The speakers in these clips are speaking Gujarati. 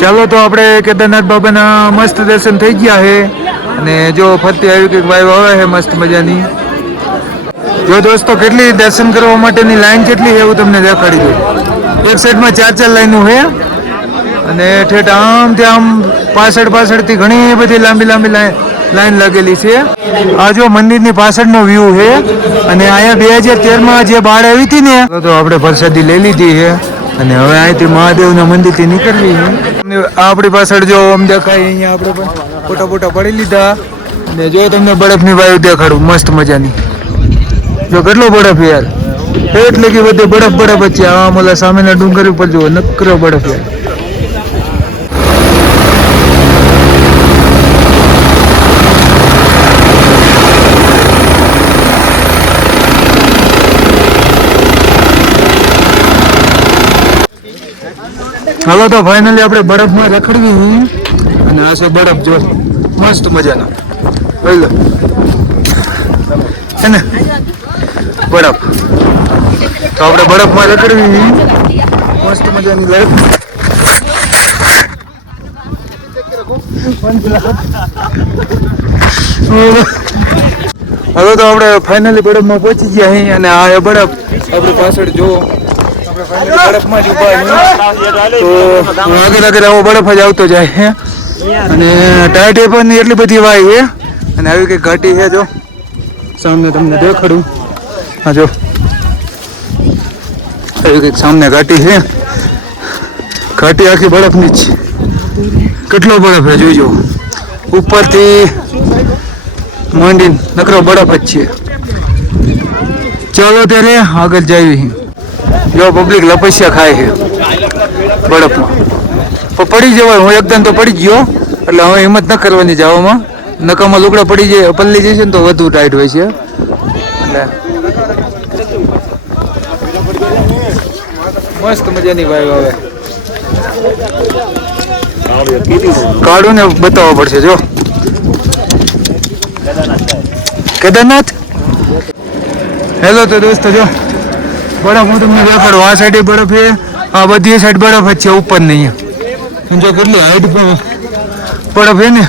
ચાલો તો આપણે કેદારનાથ બાબાના મસ્ત દર્શન થઈ ગયા છે અને જો ફરતી આવી કંઈક વાઈવ આવે છે મસ્ત મજાની. જો દોસ્તો કેટલી દર્શન કરવા માટેની લાઈન કેટલી છે એવું તમને દેખાડી દઉં. એક સાઈડમાં 4 લાઈનો છે અને ઠેઠ આમથી આમ પાછળથી ઘણી બધી લાંબી લાઈન લાગેલી છે. આ જો મંદિરની પાછળનો વ્યૂ છે અને અહીંયા 2013માં જે બાળ આવી હતી ને તો આપણે પ્રસાદી લઈ લીધી છે અને હવે અહીંથી મહાદેવના મંદિરથી નીકળવી છે. આપણી પાછળ જો આમ દેખાય અહીંયા આપણે પણ ફોટા પડી લીધા અને જો તમને બરફની વાયુ દેખાડું મસ્ત મજાની. જો કેટલો બરફ યાર, એટલે કે બધે બરફ જ છે. આમ ઓલા સામેના ડુંગર ઉપર જો નકરો બરફ યાર. હાલો તો ફાઇનલી આપણે બરફમાં રખડવી અને આ છે બરફ જો મસ્ત મજાનો હે ને બરફ. તો આપણે બરફમાં રખડવી મસ્ત મજાની લાઈફ. હવે તો આપણે ફાઇનલી બરફમાં પહોંચી ગયા અહીં અને આ બરફ આપણી પાછળ જો બરફમાં જ ઉભા તો આગળ આવો બરફ જ આવતો જાય અને ટાઈટ પણ એટલી બધી વાય છે અને આવી કઈ ઘાટી છે જો સામને તમને દેખાડું. હા જો આવી કઈક સામને ઘાટી છે, ઘાટી આખી બરફની જ છે. કેટલો બરફ છે જોઈજો, ઉપરથી માંડીને નકરો બરફ જ છે. ચાલો ત્યારે આગળ જઈએ. જો પબ્લિક લપસ્યા ખાય છે બરફમાં, પણ પડી જવાય. હું એકદમ તો પડી ગયો એટલે હવે હિંમત ન કરવાની જવામાં. નકામાં લુગડા પલ્લી જશે ને તો વધુ ટાઈટ હોય છે એટલે મસ્ત મજાની વાઈવ આવે. કાઢું ને બતાવવા પડશે. જો કેદારનાથ. હેલો તો દોસ્તો જો બરફ હું તમને દેખાડું. આ સાઈડ બરફ છે, આ બધી સાઈડ બરફ જ છે, ઉપર નહીં. જો કેટલી હાઈટ બરફ છે ને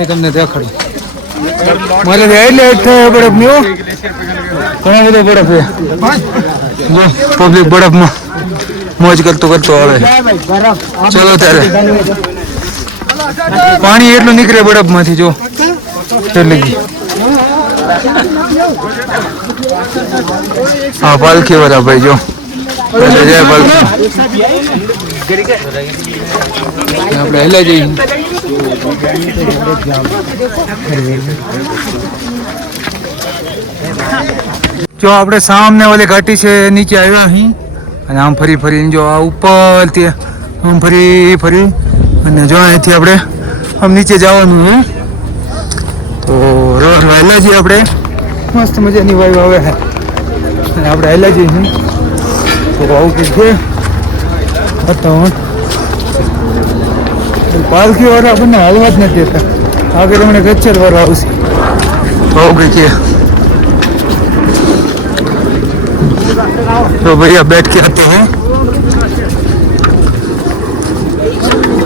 એ તમને દેખાડું. મારે એટલે હાઈટ થાય બરફની, ઘણા બધા બરફ છે. જો પબ્લિક બરફમાં મોજ કરતો આવે. ચલો ત્યારે પાણી એટલું નીકળે બરફમાંથી જો એટલે હા પાલખી વાળા ભાઈ જો જય પાલખી. આપણે હેલા જઈએ. જો આપણે સામને ઓલી ઘાટી છે નીચે આવ્યા અહીં અને આમ ફરીને જો આ ઉપરથી આમ ફરી અને જો અહીંથી આપણે આમ નીચે જવાનું છે. તો રોજ વહેલા જઈએ આપણે. મસ્ત મજાની વાઈવ આવે છે અને આપણે વહેલા જઈએ તો આવું કંઈક છે. પાલખી વાળા આપણને હાલવા જ નથી દેતા. આગળ હમણાં કચ્છર વાળા આવશે તો આવું કંઈક છે. तो भैया बैठ के आते हैं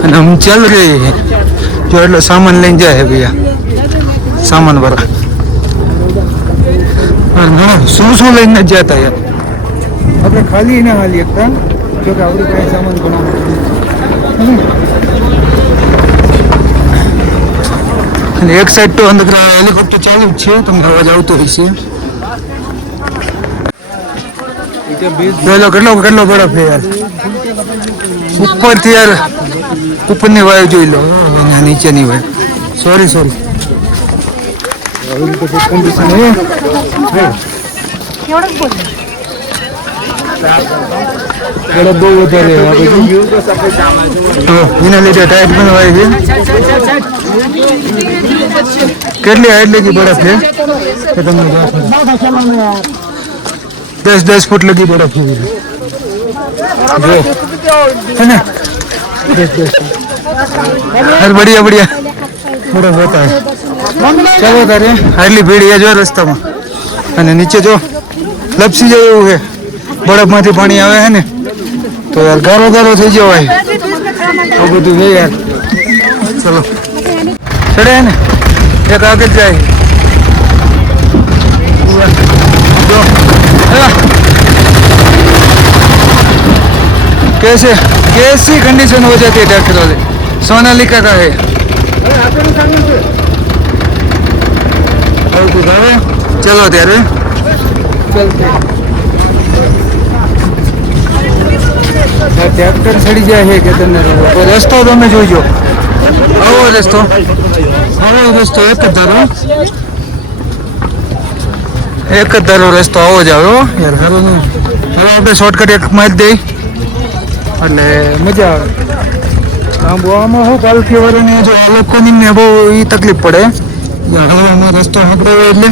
और हम चल रहे हैं. जो એટલો સામાન લઈને જાય ભૈયા, સામાન વાળા શું લઈને જ જતા યાર. આપણે ખાલી ના હાલી એકતા જો કે આપણી પાસે સામાન બનાવવાનો. અને એક સાઈડ તો અંદર હેલિકોપ્ટર ચાલુ જ છે, તમને અવાજ આવતો હશે. કેટલો બરફ છે યાર ઉપરથી યાર. ઉપરની વાયુ જોઈ લો, નીચેની વાયુ. સોરી બરફ બહુ વધારે એના લીધે ટાઈટ પણ હોય છે. કેટલી હાઈટ લગી બરફ છે કે તમને 10 फुट लगी बर्फ है ना. 10 हर बढ़िया बर्फ होता है. चलो तारे आटली भीड़ है जो रस्ता में नीचे जो लपसी जाए એવું છે. બરફમાંથી પાણી આવે છે ને તો યાર ગારો થઈ જવાય. वो બધું है यार चलो चढ़े है ना एक आगे जाए जो कैसे कैसी कंडीशन हो जाती है ट्रैक्टर वाले सोनालिका का है और कुछ है चलो ત્યારે चलते ટ્રેક્ટર ચડી જાય છે કે તને રસ્તો તમે જોઈજો આવો રસ્તો એક જ ધારો રસ્તો આવો જ આવ્યો યાર ખરો નહીં હવે આપણે શોર્ટકટ એક મારી દઈ એટલે મજા આવે આમાં શું પાલખી વાળાને જો આ લોકોની ને બહુ એ તકલીફ પડે હવાનો રસ્તો સાંકળો એટલે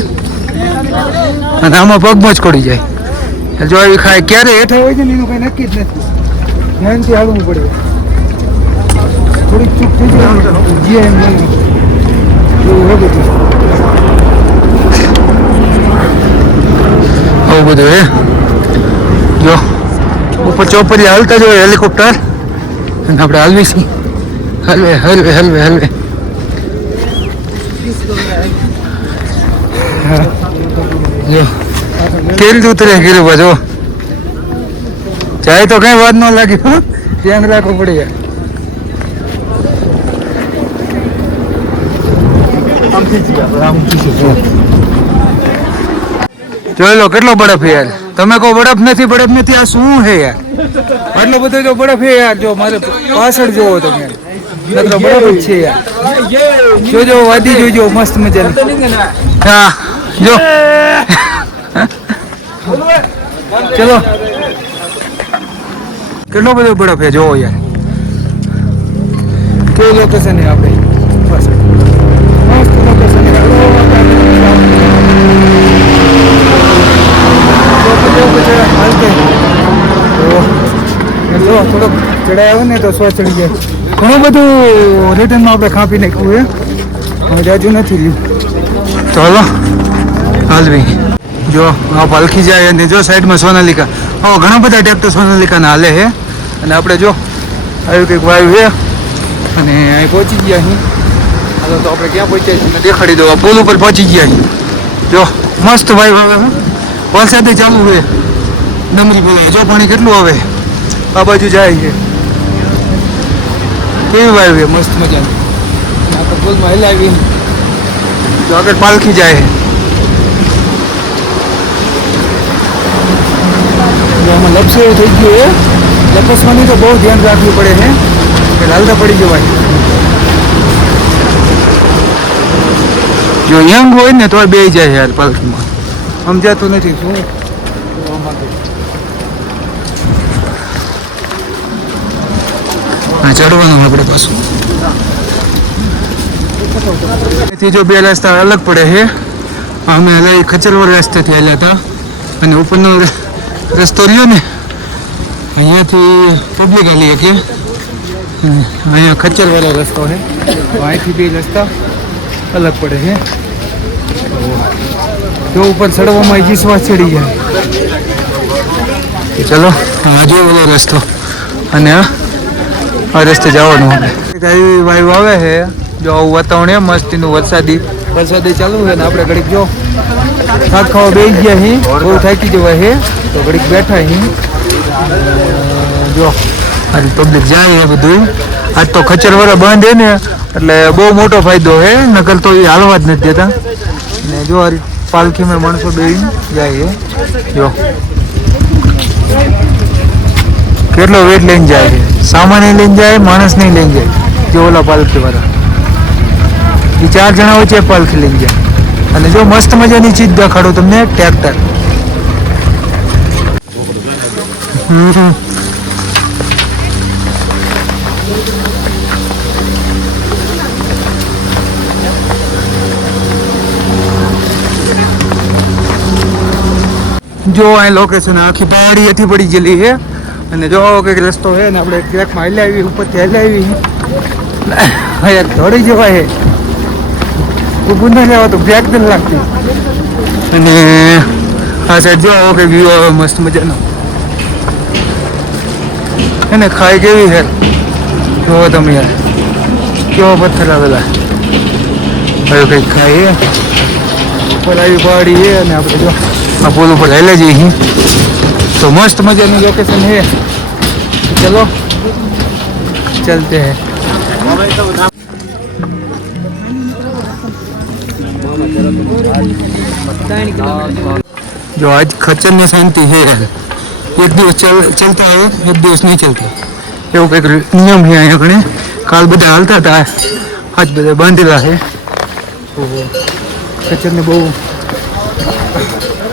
અને આમાં પગમાં જ ખોડી જાય જો આવી ખાય ક્યારે હેઠા હોય છે ને એનું કંઈ નક્કી જ નથી ધ્યાનથી હાલવું પડે થોડીક ચૂક થઈ જાય જીએ એમ નહીં એવું હોય બધું આવું બધું હે જો ઉપર ચોપરી હાલતા જ હોય હેલિકોપ્ટર અને આપણે હાલવી છીએ હલવે હલવે હલવે હલવે જો કેરી ઉતરે ગીરું બાજુ ચાય તો કઈ વાત ન લાગી ધ્યાન રાખવું પડે જોઈ લો કેટલો બરફ યાર તમે કહો બરફ નથી આ શું છે યાર આટલો બધો જો બરફ છે યાર જો મારે પાછળ જોવો તમે નકરો બરફ જ છે યાર જોજો વાદી જોજો મસ્ત મજાની હા જો ચલો કેટલો બધો બરફ છે જોવો યાર કેવું લોકેશન છે આપણે પાછળ મસ્ત લોકેશન થોડોક ચડાય આવે ને તો સો ચડી જાય ઘણું બધું રિટર્નમાં આપણે ખાંપી નાખ્યું હવે જાજુ નથી રહ્યું તો હલો હાલવી જો આ પાલખી જાય અને જો સાઈડમાં સોનાલિકા ઘણા બધા ટ્રેક્ટર સોનાલિકાના હાલે છે અને આપણે જો આવ્યું કંઈક વાયુ છે અને અહીં પહોંચી ગયા અહીં હાલો તો આપણે ક્યાં પહોંચ્યા છીએ દેખાડી દો પુલ ઉપર પહોંચી ગયા અહીં જો મસ્ત વાયુ આવે વરસાદે ચાલુ છે ડમરી બોલાવે જો પાણી કેટલું આવે આ બાજુ જાય છે કેવી વાયુ છે મસ્ત મજાની આપણે પુલમાં હલાવી જો આગળ પાલખી જાય છે આમાં લપસે એવું થઈ ગયું છે લપસવાની તો બહુ ધ્યાન રાખવું પડે છે કે હાલતા પડી જવાય જો યંગ હોય ને તો બે જાય યાર પાલખીમાં સમજાતું નથી શું ચડવાનું આપણે પાછું એથી જો બે રસ્તા અલગ પડે છે અમે હલાઈ ખચરવાળા રસ્તાથી હાલ્યા હતા અને ઉપરનો રસ્તો રહ્યો ને અહીંયાથી પબ્લિક હાલી શકીએ અહીંયા ખચ્ચરવાળો રસ્તો છે અહીંથી બે રસ્તા અલગ પડે છે જો ઉપર ચડવામાં વિશ્વાસ ચડી જાય ચલો આ જો ઓલો રસ્તો અને આ રસ્તે જવાનું આવી વાયુ આવે છે જો આવું વાતાવરણ મસ્તીનું વરસાદી ચાલુ છે ને આપણે ઘડીક જો શાક ખાવા બેસી ગયા અહીં બહુ થાકી જવાય છે તો ઘડીક બેઠા અહીં જો આજ પબ્લિક જાય એ બધું આજ તો ખચરવાળા બંધ હે ને એટલે બહુ મોટો ફાયદો છે નકલ તો એ હાલવા જ નથી દેતા ને જો આ પાલખીમાં માણસો બેસીને જાય જો કેટલો વેટ લઈને જાય છે સામાન લઈને જાય માણસ નહીં લઈને જાય જો ઓલા પાલખી વાળા એ 4 જણા વચ્ચે પાલખી લઈને જાય અને જો મસ્ત મજાની ચીજ દેખાડું તમને ટ્રેક્ટર જો અહીં લોકેશન આખી પહાડી એથી પડી ગયેલી છે અને જો કંઈક રસ્તો છે ને આપણે ટ્રેકમાં હલી આવી ઉપરથી હલી આવી યાર દોડી જવાય છે ઊભું ન રહેવા તો બ્રેક નથી લાગતી અને આ સાઈડ જો કંઈક વ્યૂ આવે મસ્ત મજાનો એને ખાઈ કેવી છે જો તમે યાર કેવો પથ્થર આવેલા. હવે કંઈક ખાઈએ. ઉપર આવી પહાડી છે અને આપણે જો આ પુલ ઉપર હેલે જઈએ અહીં. તો મસ્ત મજાની લોકેશન છે. ચલો ચલતે હૈ. જો આજ ખચ્ચરની શાંતિ છે. એક દિવસ ચલતા હોય, એક દિવસ નહીં ચલતા, એવું કંઈક નિયમ છે અહીંયા ઘણે. કાલ બધા હાલતા હતા, આજ બધા બાંધેલા છે. તો ખચ્ચરને બહુ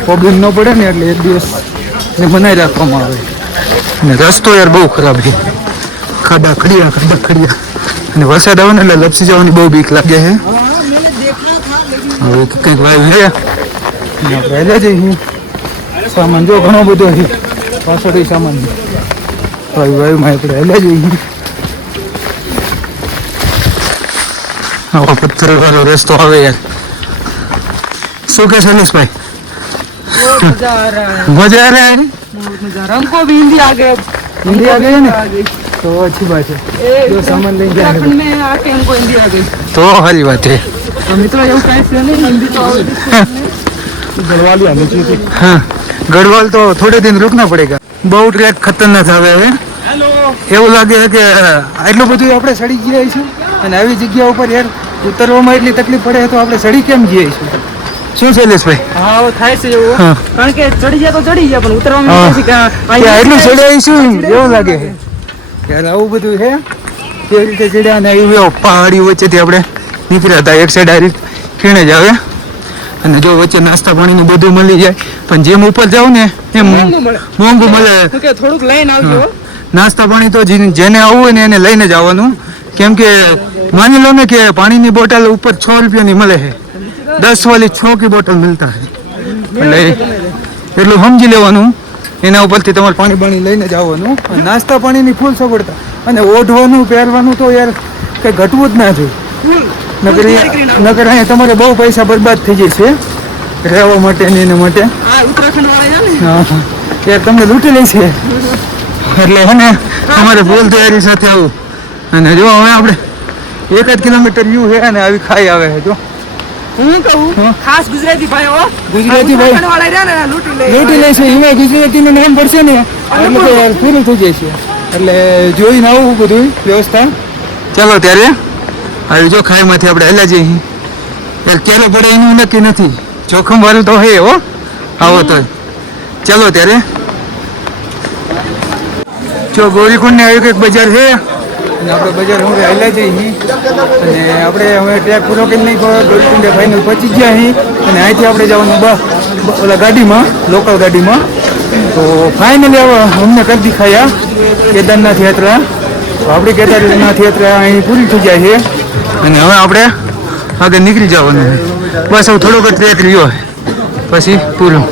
પ્રોબ્લેમ ન પડે ને એટલે એક દિવસ ને બનાવી રાખવામાં આવે. અને રસ્તો યાર બહુ ખરાબ છે. ખાડા ખડિયા અને વરસાદ આવે ને એટલે લપસી જવાની બહુ બીક લાગે છે. હવે કંઈક વાયુ છે આપણે હેલા જઈએ. સામાન જો ઘણો બધો છે પાછળ સામાન. વાયુમાં આપણે હેલા જઈએ. આવો પથ્થર વાળો રસ્તો આવે યાર. શું કે સલીશભાઈ? मजा आ रहा है, मजा आ रहा है. बहुत मजा आ रहा है. हमको भी हिंदी आ गए. हिंदी आ गई ना तो अच्छी बात है. जो सामान लेके उत्तराखंड में आके हमको हिंदी आ गई. तो हरी बात है. तो मित्रों એવું કાંઈ છે નહીં, हिंदी तो गढ़वाल आने चाहिए. हाँ, गढ़वाल तो थोड़े दिन रुकना पड़ेगा. બહુ ટ્રેક ખતરનાક આવે હવે. એવું લાગે છે કે આટલું બધું આપણે સડી ગયા છીએ અને આવી જગ્યા ઉપર યાર ઉતરવામાં એટલી તકલીફ પડે તો આપણે સડી કેમ જઈએ છીએ? શું શૈલેષભાઈ? હા થાય છે એવું. કારણ કે ચડી ગયા તો ચડી ગયા પણ ઉતરવામાં નથી કે એટલું ચડાવીશું એવું લાગે છે યાર. આવું બધું છે તે રીતે ચડ્યા અને એવું પહાડી વચ્ચેથી આપણે નીકળ્યા હતા. એક સાઈડ આ રીતે ખીણે જ આવે અને જો વચ્ચે નાસ્તા પાણીનું બધું મળી જાય. પણ જેમ ઉપર જાવ ને એમ મોંઘું મળે. થોડુંક લઈને આવજો. નાસ્તા પાણી તો જેને આવવું હોય ને એને લઈને જ આવવાનું. કેમ કે માની લો ને કે પાણીની બોટલ ઉપર 6 રૂપિયાની મળે છે. 10 वाली 6 की बोतल मिलता है. એટલે એટલું સમજી લેવાનું. એના ઉપરથી તમારે પાણી બાણી લઈને જ આવવાનું. નાસ્તા પાણીની ફૂલ સગવડતા અને ઓઢવાનું પહેરવાનું તો યાર કંઈ ઘટવું જ ના જોઈએ. નકર અહીંયા તમારે બહુ પૈસા બરબાદ થઈ જશે રહેવા માટે ને એના માટે. ઉત્તરાખંડ વાળા છે ને હા યાર તમને લૂંટી લે છે. એટલે હે ને તમારે ફૂલ તૈયારી સાથે આવું. અને જો હવે આપણે 1 જ કિલોમીટર વ્યૂ છે અને આવી ખાઈ આવે છે. જો હું કહું ખાસ ગુજરાતી ભાઈઓ, ગુજરાતી ભાઈ વાળા રહ્યા ને લૂંટી લેશે. એમાં ગુજરાતીનું નામ પડશે ને એટલે તો યાર પૂરું થઈ જશે. એટલે જોઈને આવું બધું વ્યવસ્થા. ચાલો ત્યારે આવી જો ખાઈમાંથી આપણે હેલા જઈએ. યાર ક્યારે પડે એનું નક્કી નથી. જોખમ વાળું તો હે હો. આવો તો ચાલો ત્યારે. જો ગૌરીકુંડને આવ્યું કંઈક બજાર છે અને આપણે બજાર હવે હેલા જઈએ. અને આપણે હવે ટ્રેક પૂરો કરી નહીં ગૌરીકુંડે ફાઇનલ પહોંચી ગયા અહીં. અને અહીંથી આપણે જવાનું ઓલા ગાડીમાં, લોકલ ગાડીમાં. તો ફાઇનલી હવે અમને કરી દેખાયા કેદારનાથ યાત્રા. તો આપણી કેદારનાથ યાત્રા અહીં પૂરી થઈ જાય છે અને હવે આપણે આગળ નીકળી જવાનું. બસ હવે થોડોક જ ટ્રેક રહ્યો પછી પૂરું.